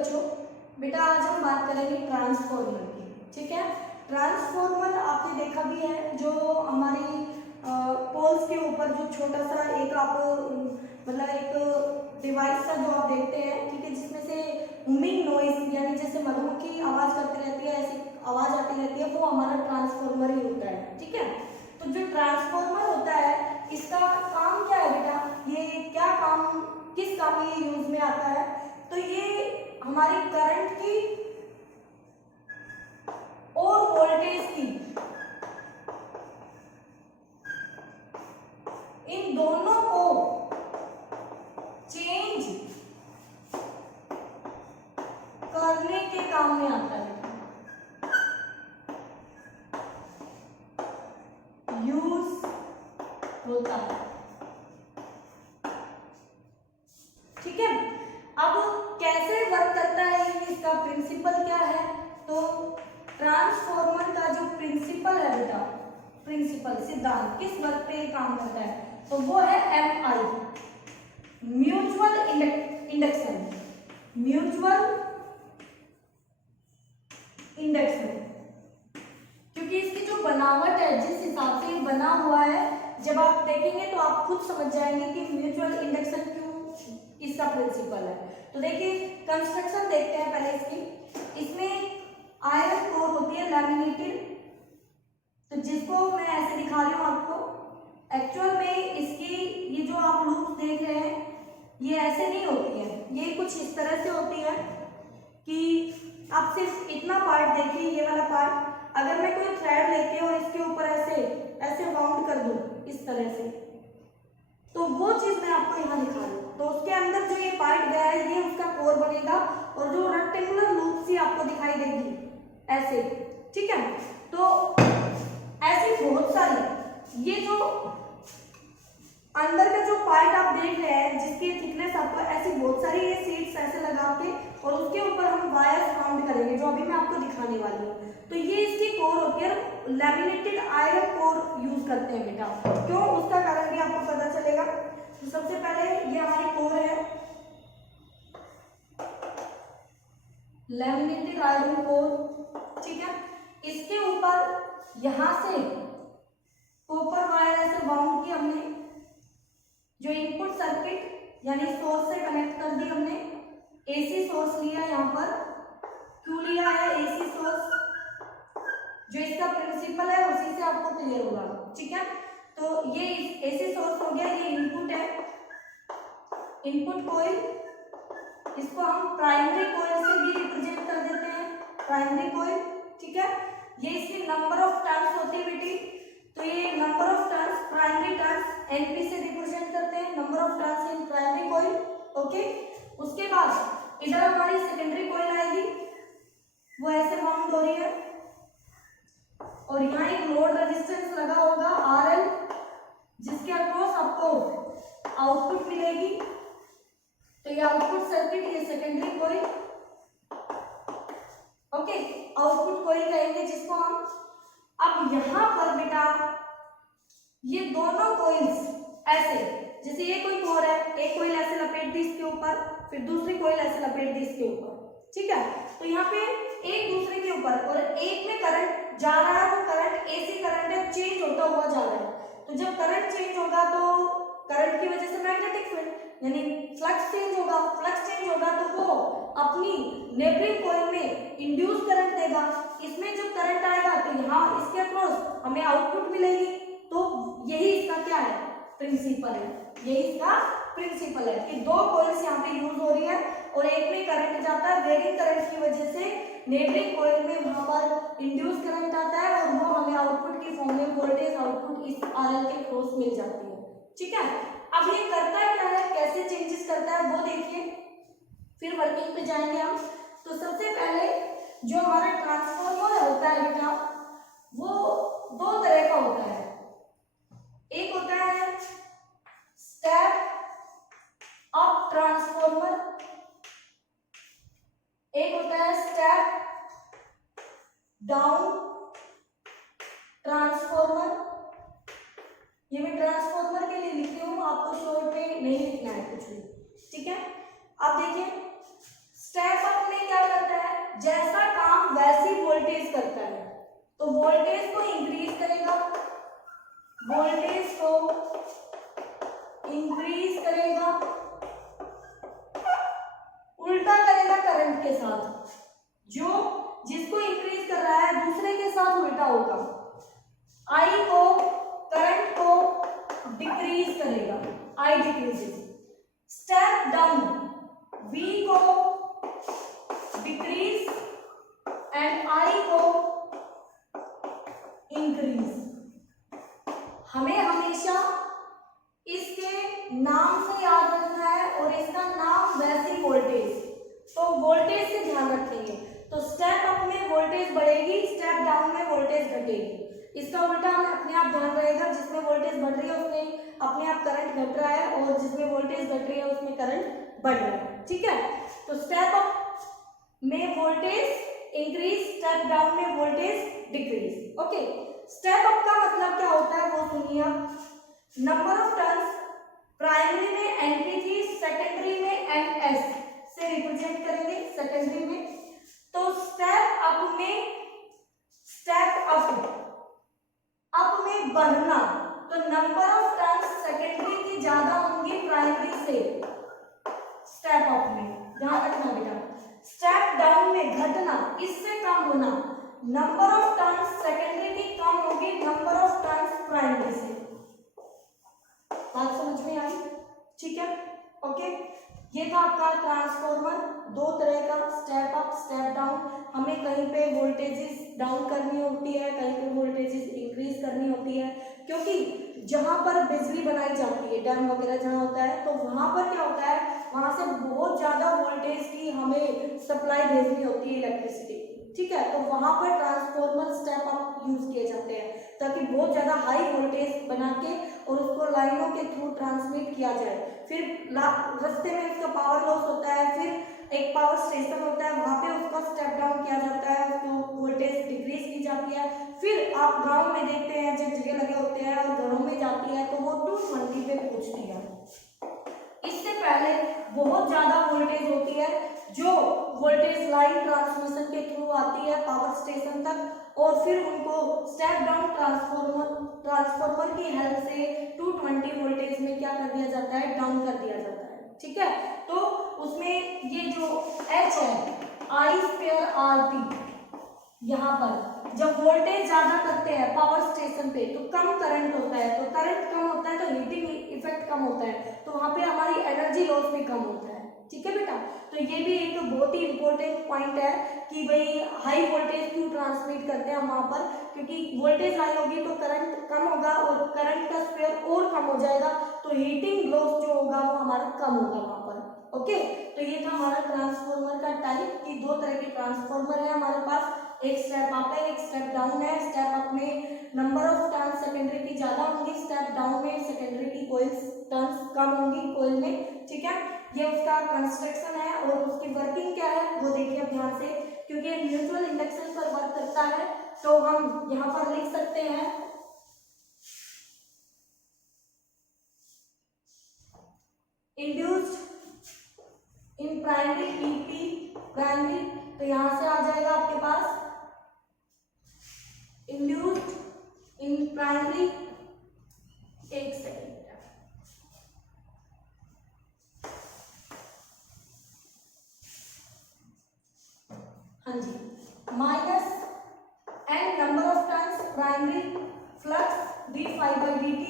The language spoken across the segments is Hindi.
बच्चों, बेटा आज हम बात करेंगे ट्रांसफॉर्मर की। ठीक है, ट्रांसफॉर्मर आपने देखा भी है, जो हमारी पोल्स के ऊपर जो छोटा सा एक आप मतलब एक डिवाइस सा जो आप देखते हैं, ठीक है, जिसमें से हुमिंग नॉइज यानी जैसे मधुमक्खी आवाज करती रहती है ऐसी आवाज आती रहती है, वो हमारा ट्रांसफॉर्मर ही होता है। ठीक है, तो जो ट्रांसफॉर्मर होता है इसका काम क्या है बेटा, ये क्या काम, किस काम में ये यूज में आता है, तो ये हमारी करंट की और वोल्टेज की, इन दोनों को चेंज करने के काम में आता है, यूज होता है। ठीक है, अब कैसे वर्क करता है ये, इसका प्रिंसिपल क्या है, तो ट्रांसफॉर्मर का जो प्रिंसिपल है बेटा, प्रिंसिपल सिद्धांत किस वर्क पे काम करता है, तो वो है MI, mutual induction, mutual induction. क्योंकि इसकी जो बनावट है, जिस हिसाब से ये बना हुआ है, जब आप देखेंगे तो आप खुद समझ जाएंगे कि म्यूचुअल इंडक्शन क्यों इसका प्रिंसिपल है। तो देखिए कंस्ट्रक्शन देखते हैं पहले इसकी। इसमें आयरन कोर होती है लैमिनेटेड, तो जिसको मैं ऐसे दिखा रही हूँ आपको। एक्चुअल में इसकी ये जो आप लूप देख रहे हैं ये ऐसे नहीं होती है, ये कुछ इस तरह से होती है कि आप सिर्फ इतना पार्ट देखिए, ये वाला पार्ट, अगर मैं कोई थ्रेड लेके और इसके ऊपर ऐसे ऐसे बाउंड कर दूं इस तरह से, तो वो चीज मैं आपको यहाँ दिखा रही हूँ। तो उसके अंदर जो ये पार्ट गया है ये उसका कोर बनेगा, और जो रेक्टेंगुलर लूप सी आपको दिखाई देगी ऐसे। ठीक है, तो ऐसी बहुत सारी, ये जो अंदर का जो पार्ट आप देख रहे हैं जिसकी थिकनेस आपको ऐसी बहुत सारी ये सीट्स ऐसे लगा के, और उसके ऊपर हम वायर्स बाउंड करेंगे जो अभी मैं आपको दिखाने वाली हूँ। तो ये इसकी कोर होती है, लैमिनेटेड आयरन कोर यूज करते हैं बेटा। क्यों, उसका कारण भी आपको पता चलेगा। तो सबसे पहले ये हमारी कोर है, लैमिनेटेड आयरन कोर। ठीक है, इसके ऊपर यहां से कॉपर वायर ऐसे बाउंड की हमने, जो इनपुट सर्किट यानी सोर्स से कनेक्ट कर दी हमने, एसी सोर्स लिया यहाँ पर, क्यों लिया है एसी सोर्स, जो इसका प्रिंसिपल है उसी से आपको क्लियर होगा। ठीक है, तो ये एसी सोर्स हो गया, ये इनपुट है, इनपुट कॉइल, इसको हम प्राइमरी कॉइल से भी रिप्रेजेंट कर देते हैं, प्राइमरी कॉइल। ठीक है, ये इसकी नंबर ऑफ टर्न्स होती है बेटी, तो ये number of turns, primary turns NP से रिप्रेजेंट करते हैं, number of turns in primary coil. Okay, उसके बाद इधर हमारी सेकेंडरी कॉइल आएगी, वो ऐसे बाउंड हो रही है, और यहाँ एक लोड रेजिस्टेंस लगा होगा RL, जिसके अक्रॉस आपको आउटपुट मिलेगी। तो ये आउटपुट सर्किट, ये secondary coil, okay, output coil कहेंगे जिसको हम। अब यहाँ पर बेटा ये दोनों कॉइल्स ऐसे, जैसे ये कोई कोर है, एक कॉइल ऐसे लपेट दी इसके ऊपर, फिर दूसरी कॉइल ऐसे लपेट दी इसके ऊपर। ठीक है, तो यहाँ पे एक दूसरे के ऊपर, और एक में करंट जा रहा है, वो करंट एसी करंट है, चेंज होता हुआ जा रहा है। तो जब करंट चेंज होगा तो करंट की वजह से मैग्नेटिक फील्ड यानी फ्लक्स चेंज होगा, फ्लक्स चेंज होगा तो वो अपनी नेबरिंग कॉइल में इंड्यूस करंट देगा। इसमें जब करंट आएगा तो यहाँ इसके अक्रॉस हमें आउटपुट मिलेगी। तो यही इसका क्या है, प्रिंसिपल है, यही इसका प्रिंसिपल है कि दो कॉइल्स यहाँ पे यूज हो रही है, और एक में करंट जाता है, वेरिंग करंट की वजह से नेबरिंग कॉइल में वहां पर इंड्यूस करंट आता है, और वो हमें आउटपुट की फॉर्म में वोल्टेज आउटपुट इस RL के क्रॉस मिल जाती है। ठीक है, अब ये करता है क्या है, कैसे चेंजेस करता है वो देखिए, फिर वर्किंग पे जाएंगे हम। तो सबसे पहले जो हमारा ट्रांसफॉर्मर होता है बेटा, वो दो तरह का होता है। एक होता है स्टेप अप ट्रांसफॉर्मर, एक होता है स्टेप डाउन ट्रांसफॉर्मर। ये मैं ट्रांसफॉर्मर के लिए लिखी हूँ, आपको शॉर्ट में नहीं लिखना है कुछ भी। ठीक है, अब देखिए स्टेप अप में वोल्टेज को इंक्रीज करेगा, वोल्टेज को इंक्रीज करेगा, उल्टा करेगा करंट के साथ, जो जिसको इंक्रीज कर रहा है दूसरे के साथ उल्टा होगा। आई को, करंट को डिक्रीज करेगा, आई डिक्रीजेस। स्टेप डाउन, वी को डिक्रीज एंड आई को इंक्रीज। हमें हमेशा इसके नाम से याद रखना है और इसका नाम वैसी वोल्टेज, तो वोल्टेज से ध्यान रखेंगे। तो स्टेप अप में वोल्टेज बढ़ेगी, स्टेप डाउन में वोल्टेज घटेगी। इसका उल्टा हमें अपने आप ध्यान रहेगा, जिसमें वोल्टेज बढ़ रही है उसमें अपने आप करंट घट रहा है और जिसमें वोल्टेज घट रही है उसमें करंट बढ़ रहा है। ठीक है, तो स्टेप अप में वोल्टेज इंक्रीज, स्टेप डाउन में voltage decrease. Okay, step up का मतलब क्या होता है वो सुनिए आप। नंबर ऑफ टर्न्स प्राइमरी में एंट्री थी, सेकेंडरी में एनएस से रिप्रेजेंट करेंगे सेकेंडरी में। तो स्टेप अप में, स्टेप अप में बढ़ना, तो नंबर ऑफ टर्न्स सेकेंडरी की ज्यादा होंगी प्राइमरी से स्टेप अप में, ध्यान रखना बेटा। स्टेप डाउन में घटना, इससे कम होना, नंबर ऑफ टर्न्स सेकेंडरी की कम होगी नंबर ऑफ टर्न्स प्राइमरी से। बात समझ में आई? ठीक है, ओके। ये था आपका ट्रांसफॉर्मर, दो तरह का, स्टेप अप, स्टेप डाउन। हमें कहीं पे वोल्टेजेस डाउन करनी होती है, कहीं पे वोल्टेजेस इंक्रीज करनी होती है, क्योंकि जहां पर बिजली बनाई जाती है, डैम वगैरह जहां होता है, तो वहां पर क्या होता है, वहां से बहुत ज्यादा वोल्टेज की हमें सप्लाई भेजनी होती है, इलेक्ट्रिसिटी। ठीक है, तो वहां पर ट्रांसफॉर्मर स्टेप अप यूज किए जाते हैं ताकि बहुत ज्यादा हाई वोल्टेज बना के और उसको लाइनों के थ्रू ट्रांसमिट किया जाए। फिर रास्ते में उसका पावर लॉस होता है, फिर एक पावर स्टेशन होता है, वहां पे उसका स्टेप डाउन किया जाता है, उसको वोल्टेज डिक्रीज की जाती है। फिर आप गांव में देखते हैं जब जगह लगे होते हैं और घरों में जाती है तो वो 220 पे पहुंचती है। इससे पहले बहुत ज्यादा वोल्टेज होती है, जो वोल्टेज लाइन ट्रांसमिशन के थ्रू आती है पावर स्टेशन तक, और फिर उनको स्टेप डाउन ट्रांसफॉर्मर की हेल्प से 220 वोल्टेज में क्या कर दिया जाता है, डाउन कर दिया जाता है। ठीक है, तो उसमें ये जो H है, I²RT, यहाँ पर जब वोल्टेज ज्यादा करते हैं पावर स्टेशन पे तो कम करंट होता है, तो करंट कम होता है तो हीटिंग इफेक्ट कम होता है, तो वहां पे हमारी एनर्जी लॉस भी कम होता है। ठीक है बेटा, तो ये भी एक बहुत ही इंपॉर्टेंट पॉइंट है कि भाई हाई वोल्टेज क्यों ट्रांसमिट करते हैं वहां पर, क्योंकि वोल्टेज हाई होगी तो करंट कम होगा और करंट का स्क्वायर और कम हो जाएगा, तो हीटिंग लॉस जो होगा वो हमारा कम होगा वहां पर। ओके, तो ये था हमारा ट्रांसफॉर्मर का टाइप कि दो तरह के ट्रांसफॉर्मर है हमारे पास, एक स्टेप अप है, एक स्टेप डाउन है। स्टेप अप में नंबर ऑफ टर्न्स सेकेंडरी की ज्यादा होंगी, स्टेप डाउन में सेकेंडरी की कोइल्स टर्न्स कम होंगी कोइल में। ठीक है, ये उसका कंस्ट्रक्शन है और उसकी वर्किंग क्या है वो देखिए ध्यान से, क्योंकि ये म्यूचुअल इंडक्शन पर वर्क करता है, तो हम यहाँ पर लिख सकते हैं induced in primary EP primary, तो यहां से आ जाएगा आपके पास इंड्यूस्ड इन प्राइमरी। एक सेकेंड, हाँ जी, minus N number of turns primary flux d∅dt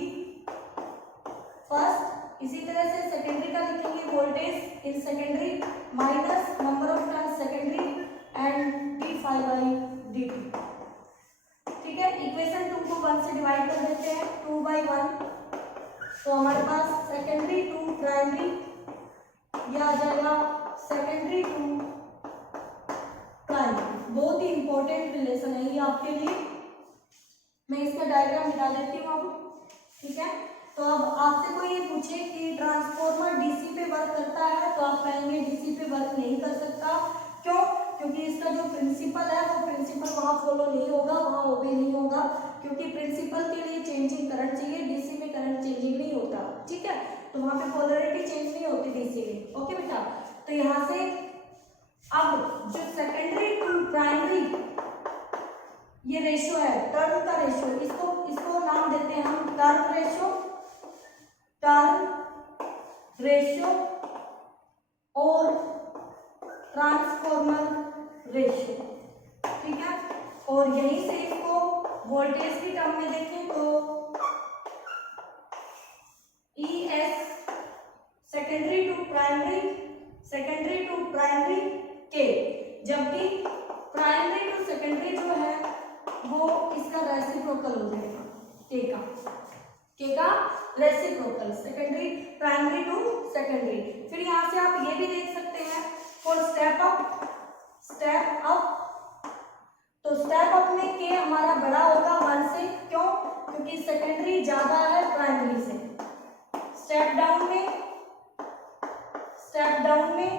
first. इसी तरह से सेकेंडरी का लिखेंगे voltage in secondary minus number of turns secondary and d∅dt। ठीक है, इक्वेशन 2 को 1 से डिवाइड कर देते हैं, 2/1, तो हमारे पास सेकेंडरी टू प्राइमरी, यह आ जाएगा सेकेंडरी टू प्राइमरी। बहुत ही इंपॉर्टेंट रिलेशन है ये आपके लिए, मैं इसका डायग्राम निकाल देती हूँ अब। ठीक है, तो अब आपसे कोई ये पूछे कि ट्रांसफॉर्मर डीसी पे वर्क करता है, तो आप कहेंगे डीसी पे वर्क नहीं कर सकता। क्यों? क्योंकि इसका जो प्रिंसिपल है वो प्रिंसिपल वहाँ फॉलो नहीं होगा, वहाँ ओबे नहीं होगा, क्योंकि प्रिंसिपल के लिए चेंजिंग करंट चाहिए, डीसी में करंट चेंजिंग नहीं होता। ठीक है, तो वहाँ पे पोलरिटी चेंज नहीं होती डीसी में। ओके बेटा, तो यहाँ से अब जो सेकेंडरी टू प्राइमरी ये रेशियो है रेशियो और ट्रांसफॉर्मर रेशियो, ठीक है। और यहीं से इसको वोल्टेज की टर्म में देखें तो ES सेकेंडरी टू प्राइमरी के, जबकि प्राइमरी टू सेकेंडरी जो है वो इसका रेसिप्रोकल हो जाएगा के का reciprocal, secondary primary to secondary. फिर यहाँ से आप ये भी देख सकते हैं फॉर स्टेप अप, तो स्टेप अप में के हमारा बड़ा होगा 1 से, क्यों? क्योंकि सेकेंडरी ज्यादा है प्राइमरी से। स्टेप डाउन में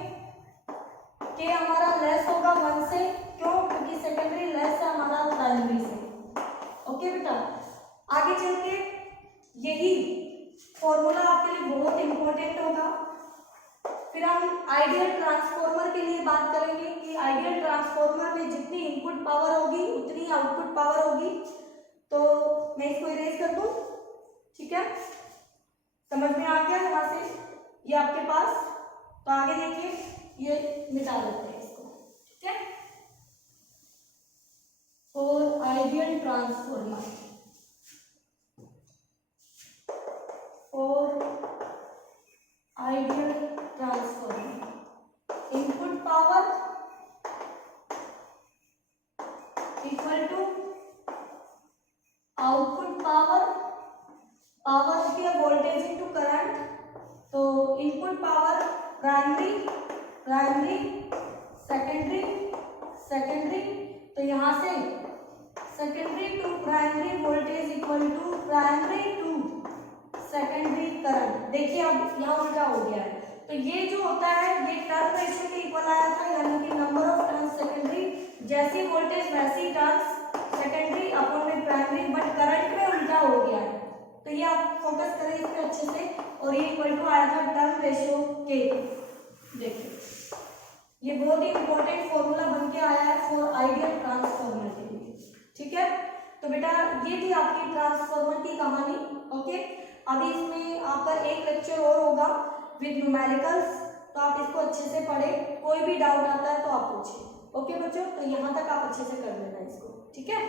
के हमारा लेस होगा 1 से, क्यों? क्योंकि सेकेंडरी लेस है हमारा प्राइमरी से। ओके बेटा, आगे चल के यही फॉर्मूला आपके लिए बहुत इंपॉर्टेंट होगा। फिर हम आइडियल ट्रांसफॉर्मर के लिए बात करेंगे कि आइडियल ट्रांसफॉर्मर में जितनी इनपुट पावर होगी उतनी आउटपुट पावर होगी। तो मैं इसको इरेज कर दूं, ठीक है, समझ में आ गया यहाँ से ये आपके पास। तो आगे देखिए, ये मिटा देते हैं इसको, ठीक है। For ideal transformer, input power equal to output power होती है वोल्टेज इनटू करंट। तो इनपुट पावर प्राइमरी सेकेंडरी, तो यहाँ से secondary to primary voltage equal to primary to secondary current. देखिए अब यहाँ उल्टा हो गया है, तो ये जो होता है ये टर्न रेशियो के इक्वल आया था, यानी कि नंबर ऑफ टर्न्स सेकेंडरी, जैसी वोल्टेज वैसी टर्न्स सेकेंडरी अपॉन में प्राइमरी, बट करंट में उल्टा हो गया है। तो ये आप फोकस करें इस पे अच्छे से, और ये इक्वल टू आया था टर्न रेशियो के। देखिए ये बहुत ही इंपॉर्टेंट फॉर्मूला बन के आया है फॉर आइडियल ट्रांसफॉर्मर के लिए, ठीक है। तो बेटा ये थी आपकी ट्रांसफॉर्मर की कहानी। ओके, अभी इसमें आपका एक लेक्चर और होगा विद न्यूमेरिकल्स, तो आप इसको अच्छे से पढ़ें, कोई भी डाउट आता है तो आप पूछिए। ओके बच्चों, तो यहाँ तक आप अच्छे से कर लेना इसको, ठीक है।